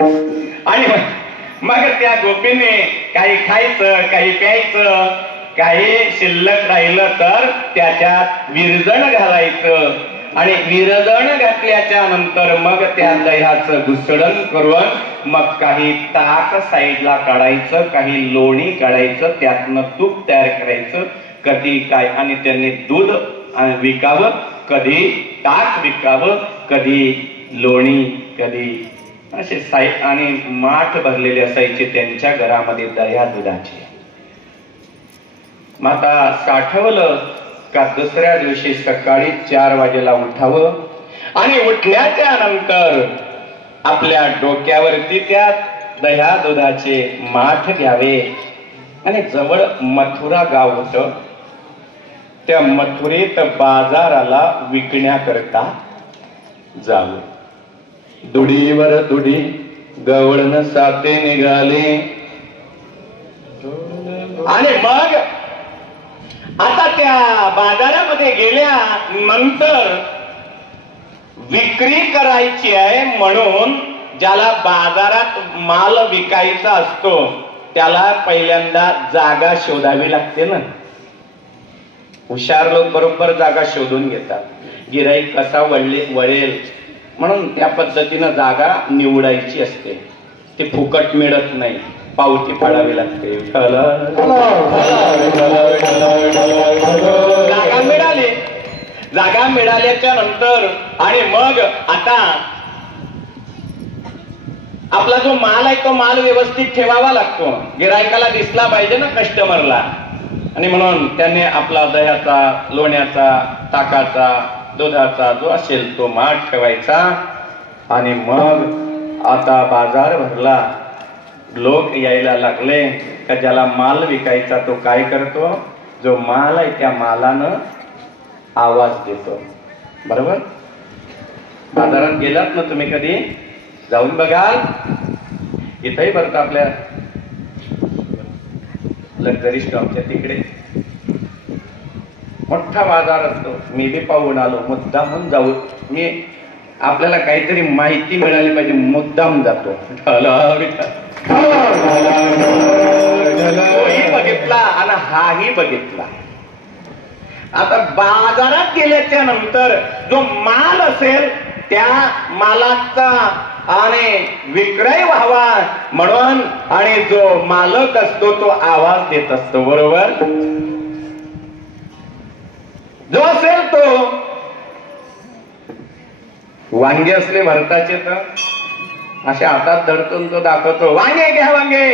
आणि मग त्या गोपीने काही खायचं, काही प्यायचं, काही शिल्लक राहिलं तर त्याच्यात विरजण घालायचं आणि विरजण घातल्याच्या नंतर मग त्या दह्याचं घुसडण करून मग काही ताक साईडला काढायचं, काही लोणी काढायचं, त्यातनं तूप तयार करायचं, कधी काय, आणि त्यांनी दूध विकावं, कधी ताक विकावं, कधी लोणी, कधी असे साई, आणि माठ भरलेले असायचे त्यांच्या घरामध्ये दह्या दुधाचे. माता साठवलं का दुसऱ्या दिवशी सकाळी 4 वाजेला उठावं आणि उठल्याच्या नंतर आपल्या डोक्यावरती त्या दह्या दुधाचे माठ घ्यावे आणि जवळ मथुरा गाव होतं, त्या मथुरेत बाजाराला विकण्याकरता जावं. दुडीवर दुडी गवळण साते निघाले. आणि मग आता त्या बाजारामध्ये गेल्या नंतर विक्री करायची आहे म्हणून ज्याला बाजारात माल विकायचा असतो त्याला पहिल्यांदा जागा शोधावी लागते ना. हुशार लोक बरोबर जागा शोधून घेतात. गिराईक कसा वळेल म्हणून त्या पद्धतीनं जागा निवडायची असते. ती फुकट मिळत नाही, पावती फाडावी लागते. जागा मिळाली, जागा मिळाल्याच्या नंतर आणि मग आता आपला जो माल आहे तो माल व्यवस्थित ठेवावा लागतो. गिरायकाला दिसला पाहिजे ना कस्टमरला, आणि म्हणून त्याने आपला दह्याचा, लोण्याचा, ताकाचा, दुधाचा जो असेल तो माल ठेवायचा. आणि मग आता बाजार भरला, लोक यायला लागले का ज्याला माल विकायचा तो काय करतो, जो माल आहे त्या मालानं आवाज देतो. बरोबर, बाजारात गेलात ना तुम्ही, कधी जाऊन बघाल, इथंही भरतं आपल्या लक्झरी स्टॉकच्या तिकडे मोठा बाजार असतो. मी बी पाहून आलो, मुद्दामून जाऊ, मी आपल्याला काहीतरी माहिती मिळाली पाहिजे, मुद्दाम जातो. तोही बघितला आणि हाही बघितला. आता बाजारात गेल्याच्या नंतर जो माल असेल त्या मालाचा आणि विक्रय व्हावा म्हणून, आणि जो मालक असतो तो आवाज देत असतो. बरोबर, जो असेल तो वांगे असले भरताचे तर अशा हातात धरतून तो दाखवतो, वांगे घ्या, वांगे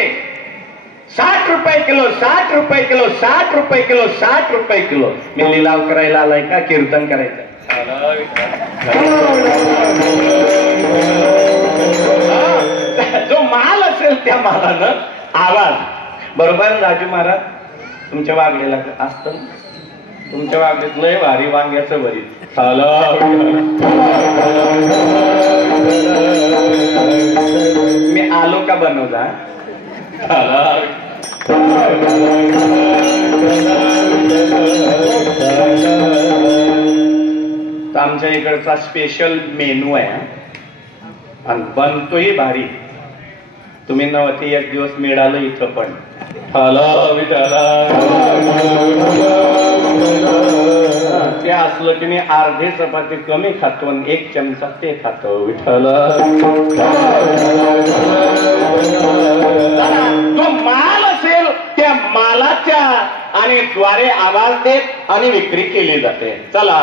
60 रुपये किलो, 60 रुपये किलो, 60 रुपये किलो, 60 रुपये किलो. मी लिलाव करायला आलाय का कीर्तन करायचं? जो माल असेल त्या मालानं आवाज. बरोबर राजू महाराज, तुमच्या वागलेला असतं, तुमच्या वागलेत लय भारी वांग्याचं भरीत. मी आलो का बनवला. आमच्या इकडचा स्पेशल मेनू आहे आणि बनतोही भारी. तुम्ही नवती एक दिवस मिळालं इथं पण. ते असलं की मी अर्धी चपाती कमी खातो आणि 1 चमचा ते खातो. विठ्ठल, जो माल असेल त्या मालाच्या आणि द्वारे आवाज देत आणि विक्री केली जाते. चला,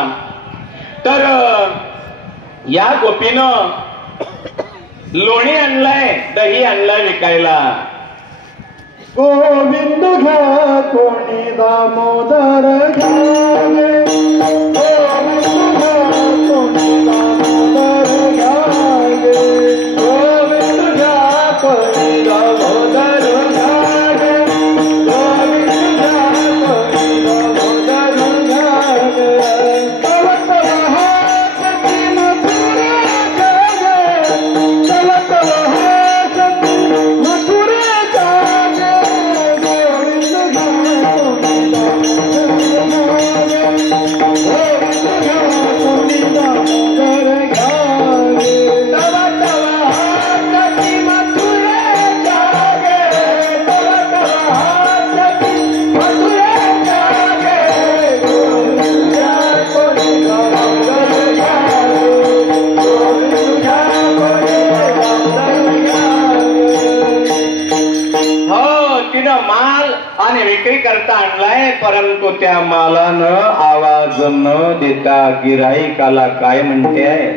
तर या गोपीनं लोणी आणलाय, दही आणलाय विकायला. गोविंद घ्या कोणी दामोदर घ्यावे, गोविंद घ्या कोणी दामोदर घ्यावे, गोविंद घ्या कोणी दामोदर घ्यावे, गोविंद घ्या कोणी दामोदर घ्यावे. चलत वहात तीन पुरे जागे, चलत वहात तीन पुरे जागे, गोविंद घ्या कोणी दामोदर घ्यावे. बाजारात आणलाय, परंतु त्या मालानं आवाज न देता गिराईकाला काय म्हणते आहे,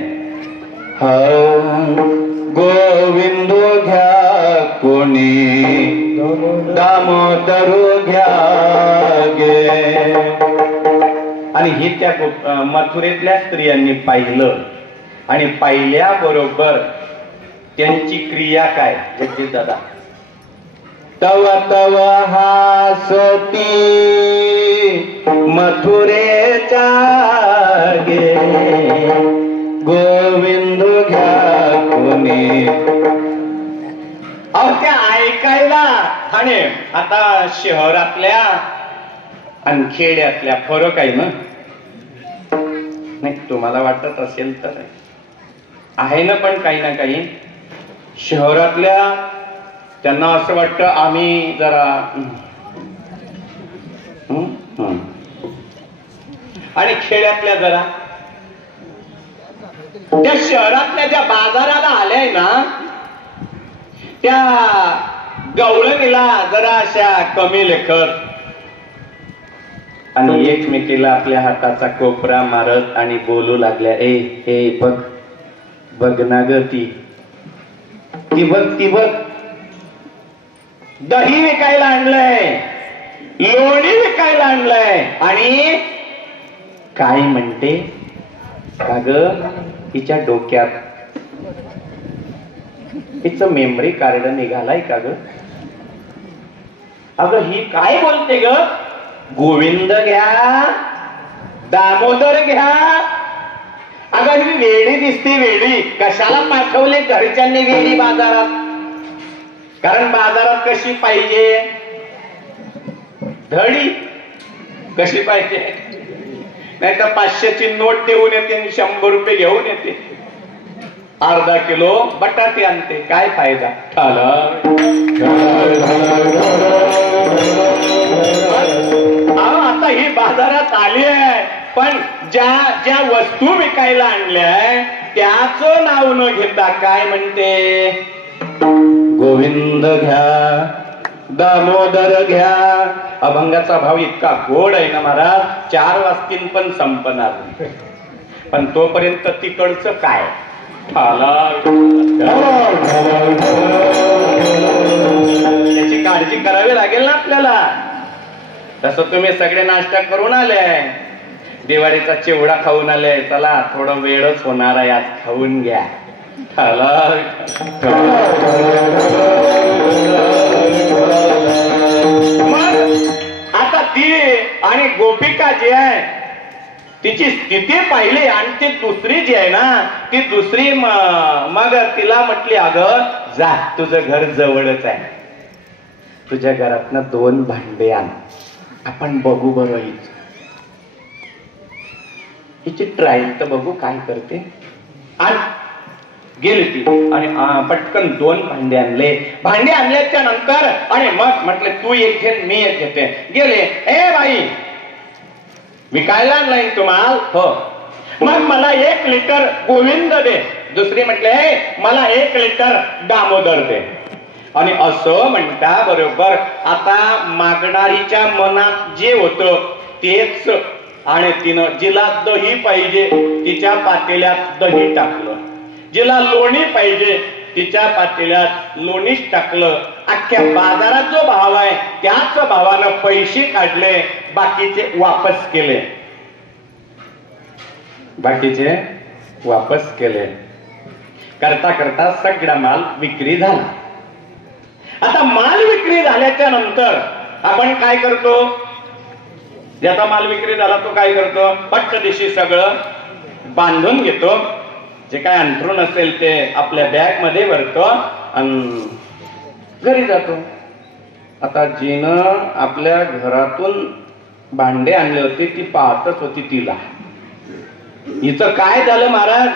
गोविंद घ्या कोणी दामोदर घ्या गे. आणि हे त्या मथुरेतल्या स्त्रियांनी पाहिलं आणि पाहिल्याबरोबर त्यांची क्रिया काय जगदीश दादा, तव तव हासती मथुरेच्या गे गोविंद घ्या कोणी. अहो त्या ऐकायला. आणि आता शहरातल्या आणि खेड्यातल्या फरक आहे ना, नाही तुम्हाला वाटत असेल तर आहे ना, पण काही ना काही शहरातल्या त्यांना असं वाटतं आम्ही जरा आणि खेड्यातल्या जरा, त्या शहरातल्या ज्या बाजाराला आल्याय ना त्या गवळणीला जरा अशा कमी लेखत आणि एकमेकीला आपल्या हाताचा कोपरा मारत आणि बोलू लागल्या, ए हे बघ बघ ना ग ती बघ ती बघ, दही विकायला आणलंय, लोणी विकायला आणलंय आणि काय म्हणते का ग, हिच्या डोक्यात हिचं मेमरी कार्ड निघालाय का ग, अगं ही काय बोलते ग, गोविंद घ्या दामोदर घ्या. अगं ही वेडी दिसते, वेडी कशाला पाठवले घरच्यांनी वेडी बाजारात, कारण बाजारात कशी पाहिजे धडी, कशी पाहिजे, नाही तर 500ची नोट देऊन येते आणि 100 रुपये घेऊन येते, अर्धा किलो बटाटे आणते, काय फायदा. आता ही बाजारात आली आहे, पण ज्या ज्या वस्तू विकायला आणल्या त्याच नाव न घेता काय म्हणते, गोविंद घ्या दामोदर घ्या. अभंगाचा भाव इतका गोड आहे ना महाराज, 4 वाजतील पण संपणार नाही, पण तोपर्यंत तिकडचं काय याची काळजी करावी लागेल ना आपल्याला. तसं तुम्ही सगळे नाश्ता करून आले, दिवाळीचा चिवडा खाऊन आले, चला थोडं वेळच होणार आहे आज, खाऊन घ्या. मग आता ती आणि गोपिका जी आहे तिची स्थिती पाहिली आणि ती दुसरी जी आहे ना ती दुसरी मग तिला म्हटली, अगं जा तुझं घर जवळच आहे, तुझ्या घरातनं 2 भांडे आण, आपण बघू बरं हिची ट्रायल तर बघू काय करते. आणि गेली ती आणि पटकन 2 भांडे आणले. भांडे आणल्याच्या नंतर आणि मग म्हटले तू एक घे मी एक घेते. गेले, ए बाई विकायला आणलाय तुम्हाला, हो मग मला 1 लिटर गोविंद दे. दुसरी म्हटले मला 1 लिटर दामोदर दे. आणि असं म्हणता बरोबर आता मागणारीच्या मनात जे होतं तेच, आणि तिनं जिला दही पाहिजे तिच्या पातेल्यात दही टाकलं, जिला लोणी पाहिजे तिच्या पातेल्यात लोणीच टाकलं. अख्ख्या बाजारात जो भाव आहे त्याच भावानं पैसे काढले, बाकीचे वापस केले, बाकीचे वापस केले. करता करता सगळा माल विक्री झाला. आता माल विक्री झाल्याच्या नंतर आपण काय करतो, ज्याचा माल विक्री झाला तो काय करतो, पट्ट दिवशी सगळं बांधून घेतो, जे काय अंथरूण असेल ते आपल्या बॅग मध्ये भरतो आणि घरी जातो. आता जिनं आपल्या घरातून भांडे आणले होते ती पाहतच होती तिला, हिचं काय झालं महाराज,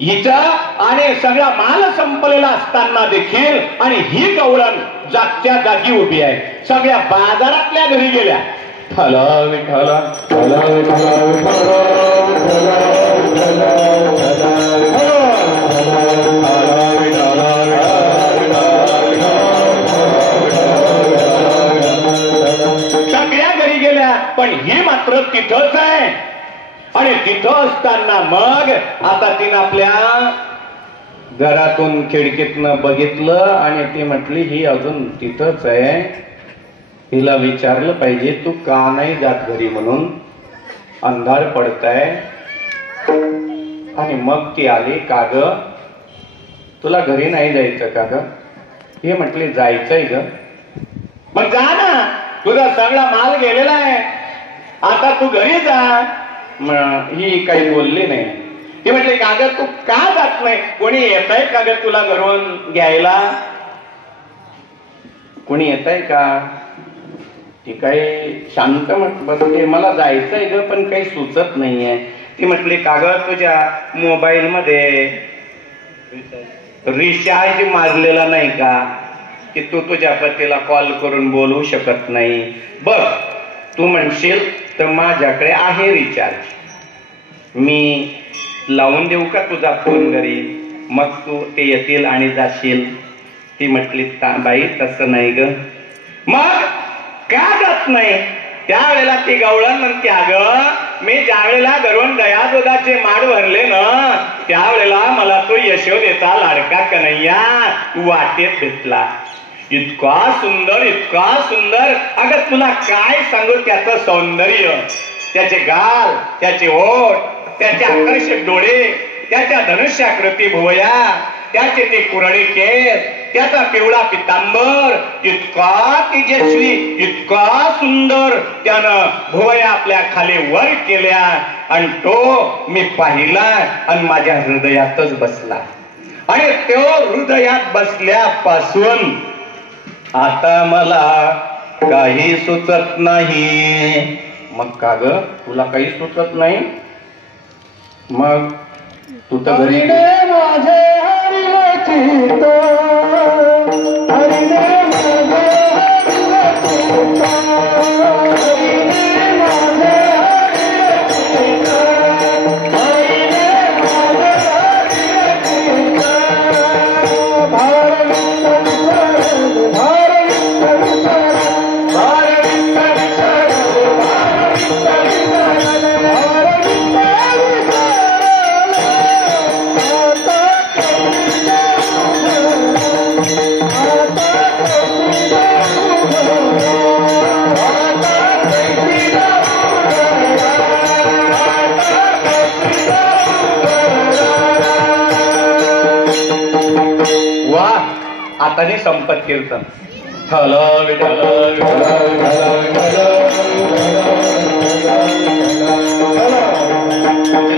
हिचा आणि सगळा माल संपलेला असताना देखील आणि ही गवळण जागच्या जागी उभी आहे. सगळ्या बाजारातल्या घरी गेल्या, ठला विठला ठला तिथंच आहे. आणि तिथं असताना मग आता तिनं आपल्या घरातून खिडकीतनं बघितलं आणि ती म्हटली ही अजून तिथंच आहे, हिला विचारलं पाहिजे तू का नाही जात घरी म्हणून, अंधार पडताय. आणि मग ती आली, का ग तुला घरी नाही जायचं का ग? हे म्हटले जायचंय ग. मग जा ना, तुझा सगळा माल गेलेला आहे, आता तू घरी जा. ही काही बोलली नाही. ती म्हटली का ग तू का जात नाही, कोणी येत आहे का ग तुला घरून घ्यायला, कोणी येत आहे का? ती काही शांत बसली, मला जायचंय ग पण काही सुचत नाहीये. ती म्हटली का ग तुझ्या मोबाईल मध्ये रिचार्ज मारलेला नाही का, की तू तुझ्या पतीला कॉल करून बोलवू शकत नाही. बघ तू म्हणशील तर माझ्याकडे आहे रिचार्ज, मी लावून देऊ का तुझा फोन घरी, मग तू ते येतील आणि जाशील. ती म्हटली बाई तसं नाही ग. मग का जात नाही? त्यावेळेला ती गवळण म्हणते अगं मी ज्या वेळेला घरून दया दुधाचे माड भरले ना, त्यावेळेला मला तो यशोदेचा लाडका कन्हैया वाटेत भेटला. इतका सुंदर इतका सुंदर, अगं तुला काय सांगू त्याचं सौंदर्य, त्याचे गाल, त्याचे ओठ, त्याचे आकर्षक डोळे, त्याच्या धनुष्याकृती भुवया, त्याचे ते कुरळे केस, त्याचा पिवळा पितांबर, इतका तेजस्वी इतका सुंदर, त्यानं भुवया आपल्या खाली वर केल्या आणि तो मी पाहिला आणि माझ्या हृदयातच बसला. आणि तो हृदयात बसल्यापासून आता मला काही सुचत नाही. मग का ग तुला काही सुचत नाही? मग तू तर घरी माझे हरिले चित्त, हरिले माझे हरिले चित्त, हरिले माझे हरिले चित्त, हरिले माझे हरिले चित्त. भार विठ्ठल शरण, भार विठ्ठल शरण, भार विठ्ठल शरण, भार विठ्ठल शरण, भार विठ्ठल शरण. आता नाही संपत कीर्तन. हलो विठ्ठल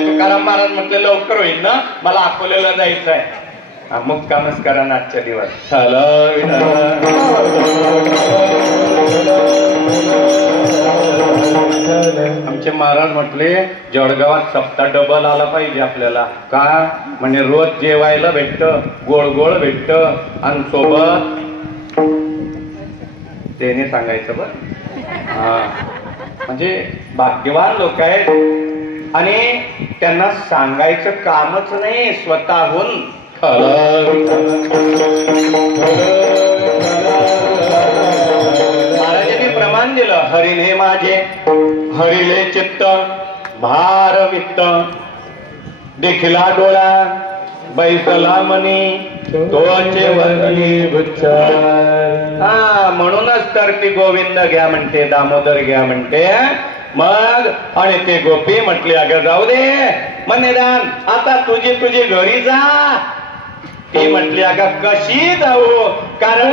तुकाराम महाराज म्हटले लवकर होईल ना, मला अकोल्याला जायचं आहे. मुक्कामच करा आजच्या दिवस. हलो आमचे महाराज म्हटले जळगावात सप्ताह डबल आला पाहिजे आपल्याला. का म्हणजे रोज जेवायला भेटत, गोड गोड भेटत आणि सोबत त्याने सांगायचं बर. हा म्हणजे भाग्यवान लोक आहेत आणि त्यांना सांगायचं कामच नाही, स्वतःहून महाराजांनी प्रमाण दिलं. हरिने माझे हरिले चित्त, भार वित्त देखिला डोळा, बैसला मनी तोचे वदनी उच्चार. हा म्हणूनच तर ती गोविंद घ्या म्हणते, दामोदर घ्या म्हणते. मग आणि ते गोपी म्हटली अगं जाऊ दे म्हणे दान, आता तुझी तुझी घरी जा. ती म्हटली अगं कशी जाऊ, कारण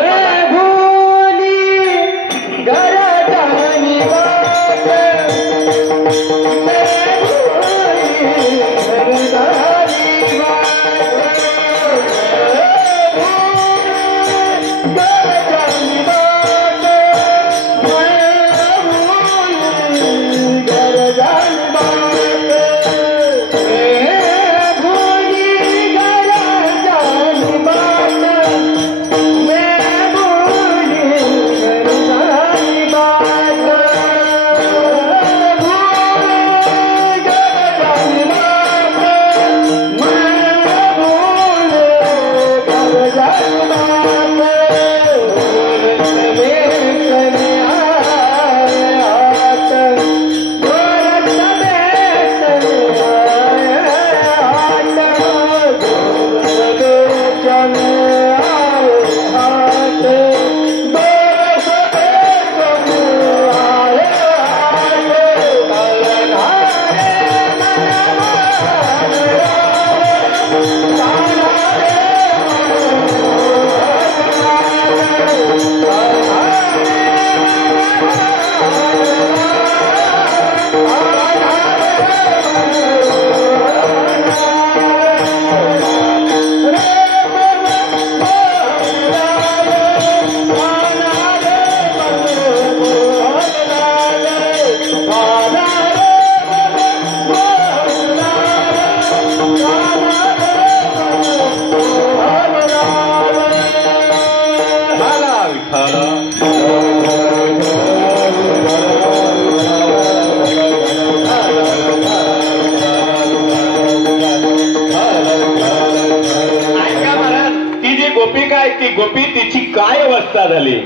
गोपिका आहे ती गोपी तिची काय अवस्था झाली.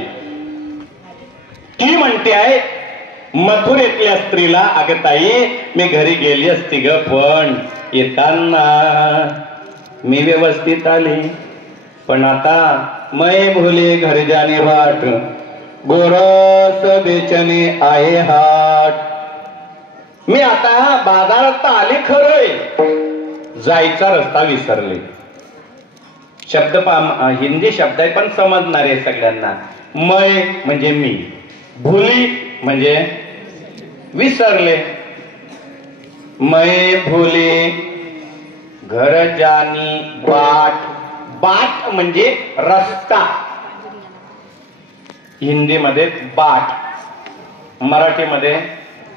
ती म्हणते आहे मथुरेतल्या स्त्रीला, अगं ताई मी घरी गेली असती ग, पण येताना मी व्यवस्थित आली, पण आता मै भुले घर जाणे बाट, गोरस बेचणे आहे हाट. मी आता बाजारात आले खरंय, जायचा रस्ता विसरले. शब्द हिंदी शब्द आहे पण समजणार आहे सगळ्यांना. मै म्हणजे मी, भुली म्हणजे विसरले. मै भुली घर जानी बाट, बाट म्हणजे रस्ता, हिंदीमध्ये बाट, मराठीमध्ये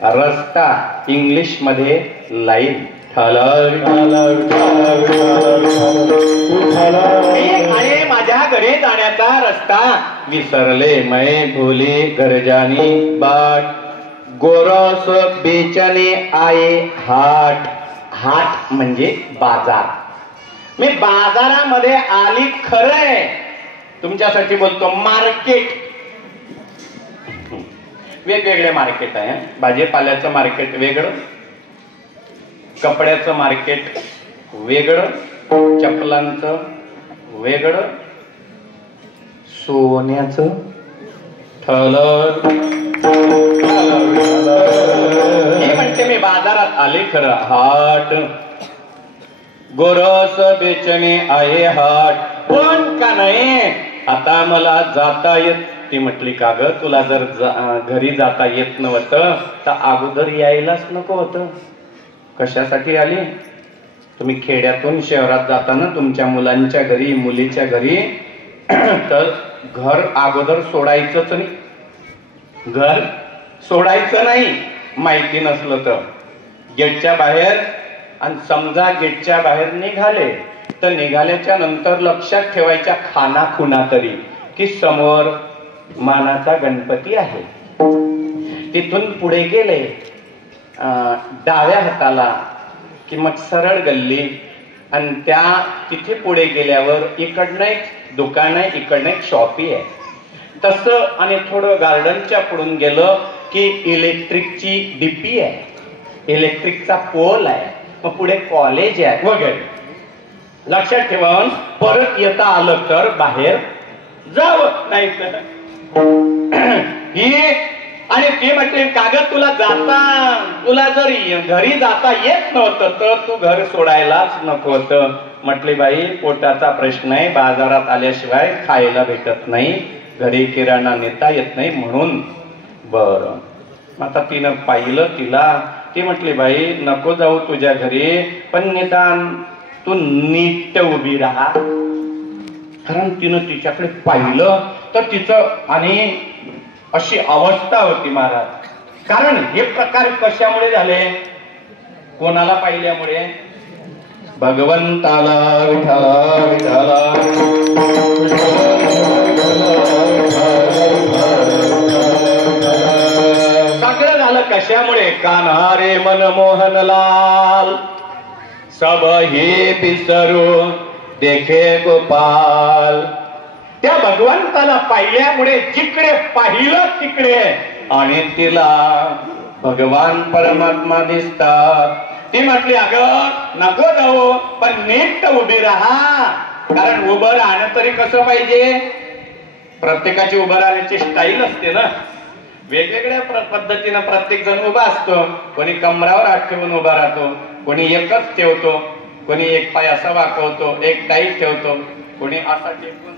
रस्ता, इंग्लिश मध्ये लाईन. आणि माझ्या घरी जाण्याचा रस्ता विसरले. मै भुली घर जानी बाट, गोरस बेचणे आये हाट. हाट म्हणजे बाजार. मी बाजारामध्ये आली खरंय, तुमच्यासाठी बोलतो मार्केट. वेगवेगळे मार्केट आहे. भाजीपाल्याचं मार्केट वेगळं, कपड्याचं मार्केट वेगळं, चपलांचं वेगळं, सोन्याचं ठळक. हे म्हणते मी बाजारात आले खरं. हाट गोरस बेचणे आहे हाट, पण का नाही आता मला जाता येत. ती म्हटली का ग, तुला जर घरी जाता येत नव्हतं तर अगोदर यायलाच नको होतं. कशासाठी आली? तुम्ही खेड्यातून शहरात जाताना तुमच्या मुलांच्या घरी, मुलीच्या घरी तर घर अगोदर सोडायचंच नाही. घर सोडायचं नाही माहिती नसलं तर. गेटच्या बाहेर, आणि समजा गेटच्या बाहेर निघाले तर निघाल्याच्या नंतर लक्षात ठेवायच्या खाना खुना तरी की समोर मानाचा गणपती आहे. तिथून पुढे गेले डाव्या हाताला की मग सरळ गल्ली, आणि त्या तिथे पुढे गेल्यावर इकडनं एक दुकान आहे, इकडनं एक शॉपी आहे. तसं आणि थोडं गार्डनच्या पुढून गेलं की इलेक्ट्रिकची डीपी आहे, इलेक्ट्रिकचा पोल आहे, मग पुढे कॉलेज आहे वगैरे. लक्षात ठेवून परत येता आलं तर बाहेर जावं, नाही तर ही. आणि ते म्हटले कागद तुला जरी घरी जाता येत नव्हतं तर तू घर सोडायलाच नको होतं. म्हटली बाई पोटाचा प्रश्न आहे, बाजारात आल्याशिवाय खायला भेटत नाही, घरी किराणा नेता येत नाही म्हणून. बरं आता तिनं पाहिलं तिला. ती म्हटली बाई नको जाऊ तुझ्या घरी, पण निदान तू नीट उभी राहा. कारण तिनं तिच्याकडे पाहिलं तर तिचं आणि अशी अवस्था होती महाराज. कारण हे प्रकार कशामुळे झाले? कोणाला पाहिल्यामुळे? भगवंताला. सगळं झालं कशामुळे? कान्हारे मनमोहनलाल सब हे बिसरू देखे गोपाल. त्या भगवंताला पाहिल्यामुळे जिकडे पाहिलं तिकडे आणि तिला भगवान परमात्मा दिसतात. ती म्हटली अगं नको जाऊ, पण नीट उभी राहा. कारण उभं राहणं तरी कसं पाहिजे? प्रत्येकाची उभं राहण्याची स्टाईल असते ना, वेगवेगळ्या पद्धतीनं प्रत्येक जण उभा असतो. कोणी कमरावर हात ठेवून उभा राहतो, कोणी एकच ठेवतो, कोणी एक पाय असा वाकवतो, एक टाईट ठेवतो, कोणी असा टेकून.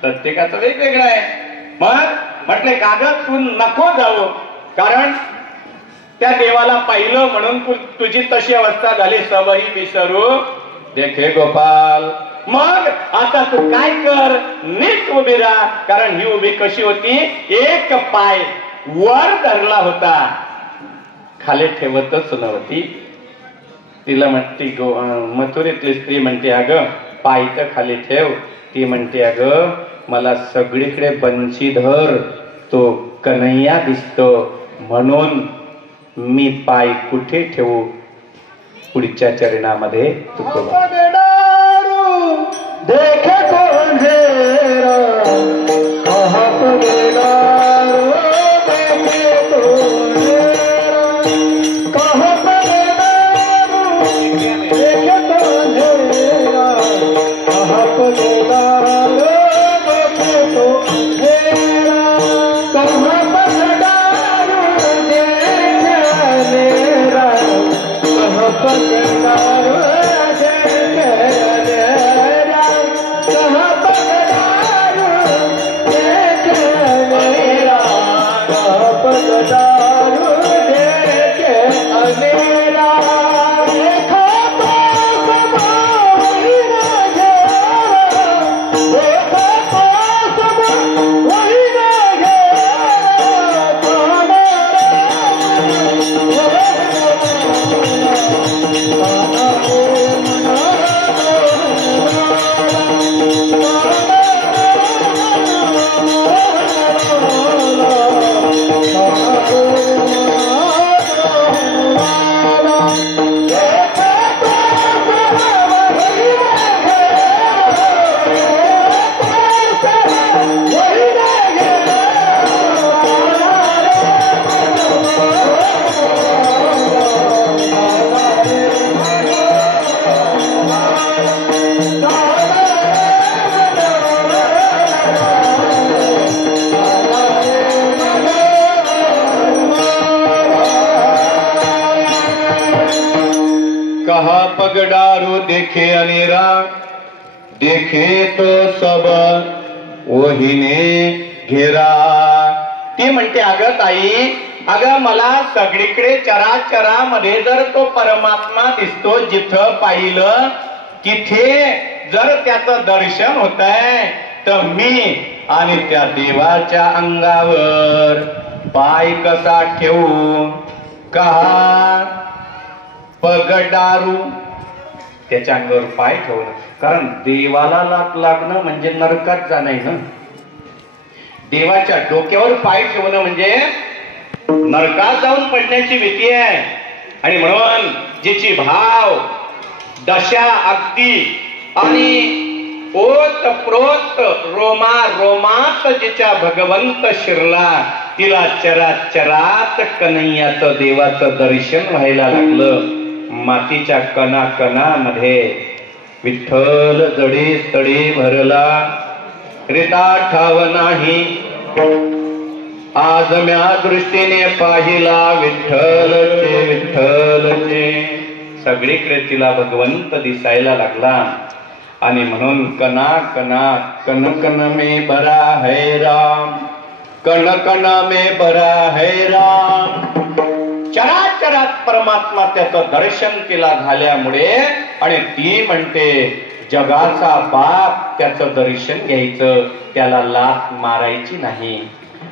प्रत्येकाचं वेगवेगळं आहे. मग म्हटले कागद तू नको जाऊ, कारण त्या देवाला पाहिलं म्हणून तुझी तशी अवस्था झाली. सबही विसरू देखे गोपाल. मग आता तू काय कर, नीट उभी राहा. कारण ही उभी कशी होती? एक पाय वर धरला होता, खाली ठेवतच नव्हती. तिला म्हणती मथुरेतली स्त्री म्हणते अगं पाय तर खाली ठेव. ती म्हणते अगं मला सगळीकडे बंशीधर तो कन्हैया दिसतो, म्हणून मी पाय कुठे ठेवू? पुढच्या चरणामध्ये तुकोबा. देखे तो अंधेरा कहाँ पगड़ा देखे तो अंधेरा कहाँ पगड़ा देखे तो अंधेरा कहाँ पगड़ा देखे तो अंधेरा कहाँ पगड़ा देखे अंधेरा कहाँ पगड़ा कहा पगडारू देखे अनेरा देखे तो सब वहीने घेरा. ती म्हणते अगं ताई, अगं मला सगळीकडे चराचरामध्ये जर तो परमात्मा दिसतो, जिथं पाहिलं तिथे जर त्याचं दर्शन होत आहे, तर मी आणि त्या देवाच्या अंगावर पाय कसा ठेवू. कहा पगडारू, त्याच्या अंगावर पाय ठेवणं, कारण देवाला लात लागणं म्हणजे नरकात जाणं ना. देवाच्या डोक्यावर पाय ठेवणं म्हणजे नरकात जाऊन पडण्याची भीती आहे. आणि म्हणून जिची भाव दशा अगदी आणि ओत प्रोत रोमा रोमात जिच्या भगवंत शिरला, तिला चराचरात कन्हैयाचं देवाचं दर्शन व्हायला लागलं. मातीच्या कणा कणामध्ये विठ्ठल जडी तडी भरला, रिता ठाव नाही आज म्या दृष्टीने पाहिला विठ्ठलचे विठ्ठलचे. सगळीकडे तिला भगवंत दिसायला लागला. आणि म्हणून कणा कणा कण कण में भरा है राम, कण कण में भरा है राम. चराचरात परमात्मा त्याचं दर्शन तिला झाल्यामुळे, आणि ती म्हणते जगाचा बाप त्याचं दर्शन घ्यायचं, त्याला लाथ मारायची नाही.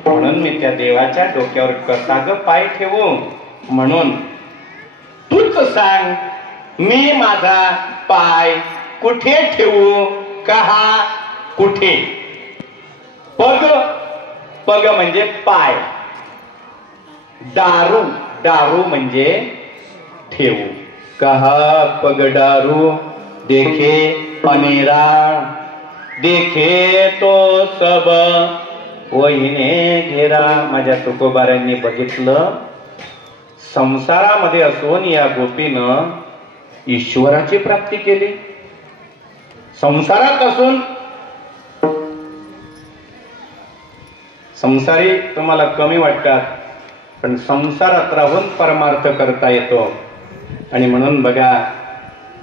म्हणून मी त्या देवाच्या डोक्यावर कसा ग पाय ठेवू. म्हणून तूच सांग, मी माझा पाय कुठे ठेवू. कहा कुठे. पग, पग म्हणजे पाय. दारू, दारू म्हणजे ठेवू. कहा पगडारू देखे अनेरा देखे तो सब वहीने घेरा. माझ्या तुकोबारांनी बघितलं, संसारामध्ये असून या गोपीनं ईश्वराची प्राप्ती केली. संसारात असून संसारी तुम्हाला कमी वाटतात, पण संसारात राहून परमार्थ करता येतो. आणि म्हणून बघा,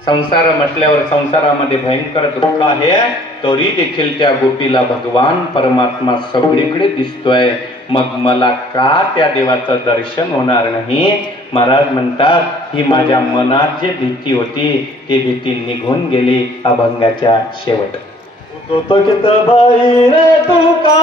संसार म्हटल्यावर संसारामध्ये भयंकर दुःख आहे, तरी देखील त्या गोपीला भगवान परमात्मा सगळीकडे दिसतोय. मग मला का त्या देवाचं दर्शन होणार नाही. महाराज म्हणतात, ही माझ्या मनात जी भीती होती ती भीती निघून गेली. अभंगाच्या शेवट. थकित भाई रे तुका,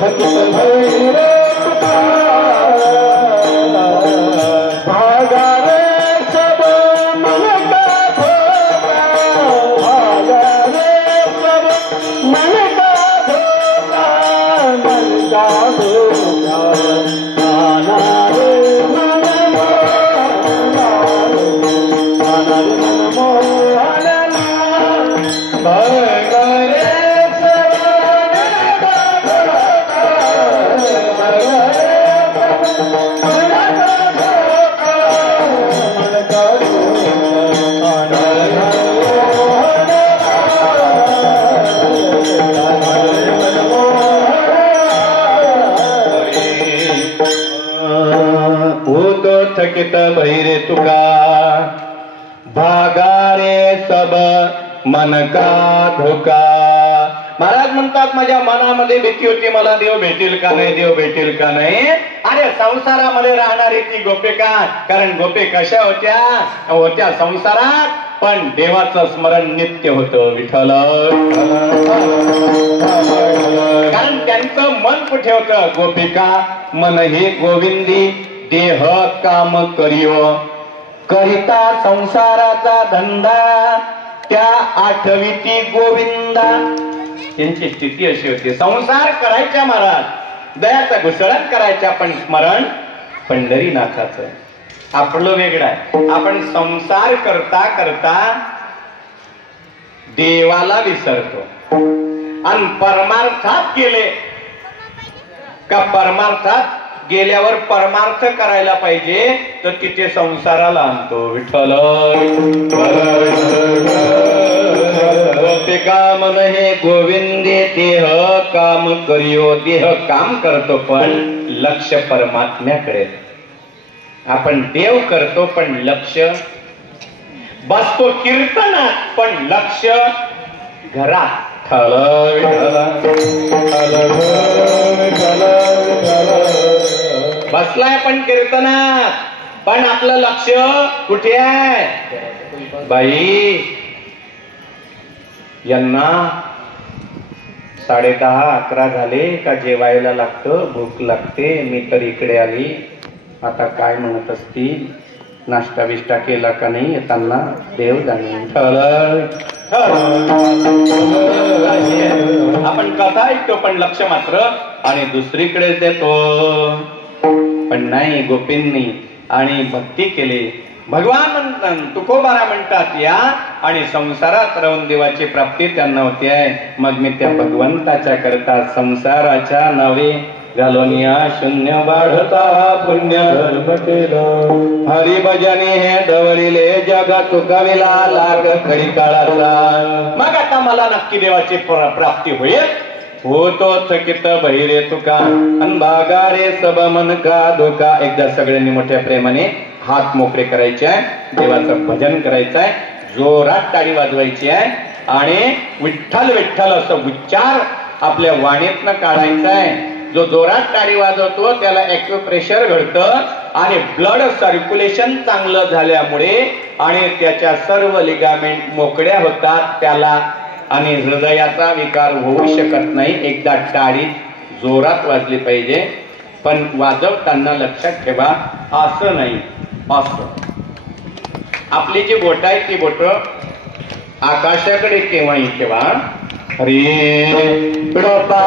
थकित भाई रे तुका, मन का थकित भैरे तुका भागारे सब मन का धोका. महाराज म्हणतात माझ्या मनामध्ये भीती होती, मला देव भेटेल का नाही, देव भेटेल का नाही. अरे संसारामध्ये राहणारी ती गोपिका, कारण गोपी कशा होत्या संसारात, पण देवाचं स्मरण नित्य होतं विठ्ठल. कारण त्यांचं मन कुठे होतं, गोपिका मन हे गोविंदी देह काम करियो करिता संसाराचा धंदा त्या आठविती गोविंदा. त्यांची स्थिती अशी होती, संसार करायच्या महाराज, दयाचा घुसळण करायच्या, पण स्मरण पंढरीनाथाचं. आपलं वेगळं आहे, आपण संसार करता करता देवाला विसरतो. आणि परमार्थात गेले का, परमार्थात गेल्यावर परमार्थ करायला पाहिजे, तर तिथे संसाराला आणतो विठ्ठल. गोपिका मन हे गोविंदे देह काम करियो. देह काम करतो पण लक्ष परमात्म्याकडे. आपण देव करतो पण लक्ष, बसतो कीर्तनात पण लक्ष घरात. बसलाय पण कीर्तनात, पण आपलं लक्ष कुठे आहे. बाई यांना 10:30-11 झाले का जेवायला लागतं, भूक लागते, मी तर इकडे आली, आता काय म्हणत असतील, नाश्ता बिष्टा केला का नाही, येताना देव जाणे. आपण कथा ऐकतो पण लक्ष मात्र आणि दुसरीकडे देतो. पण नाही, गोपींनी आणि भक्ती केली. भगवान म्हणतात, तुकोबारा म्हणतात या, आणि संसारात राहून देवाची प्राप्ती त्यांना होती आहे. मग मी त्या भगवंताच्या करता संसाराच्या नावे घालोनिया शून्य वाढता पुण्य धर्म केलं. हरिभजनी हे डवळिले जगा तुकाविला लाग खरी काळाचा. मग आता मला नक्की देवाची प्राप्ती होईल. होतो थकित बहिरे तुका अनभागारे सब मन का धोका. एकदा सगळ्यांनी मोठ्या प्रेमाने हात मोकळे करायचे आहे, देवाचं भजन करायचं आहे, जोरात टाळी वाजवायची आहे आणि विठ्ठल विठ्ठल असं उच्चार आपल्या वाणीतनं काढायचा आहे. जो जोरात टाळी वाजवतो त्याला ॲक्युप्रेशर घडतं आणि ब्लड सर्क्युलेशन चांगलं झाल्यामुळे आणि त्याच्या सर्व लिगामेंट मोकळ्या होतात त्याला, आणि हृदयाचा विकार होऊ शकत नाही. एकदा टाळी जोरात वाजली पाहिजे, पण वाजवताना लक्षात ठेवा असं नाही, असं. आपली जी बोट आहे ती बोट आकाशाकडे केव्हाही ठेवा. हरी कृपा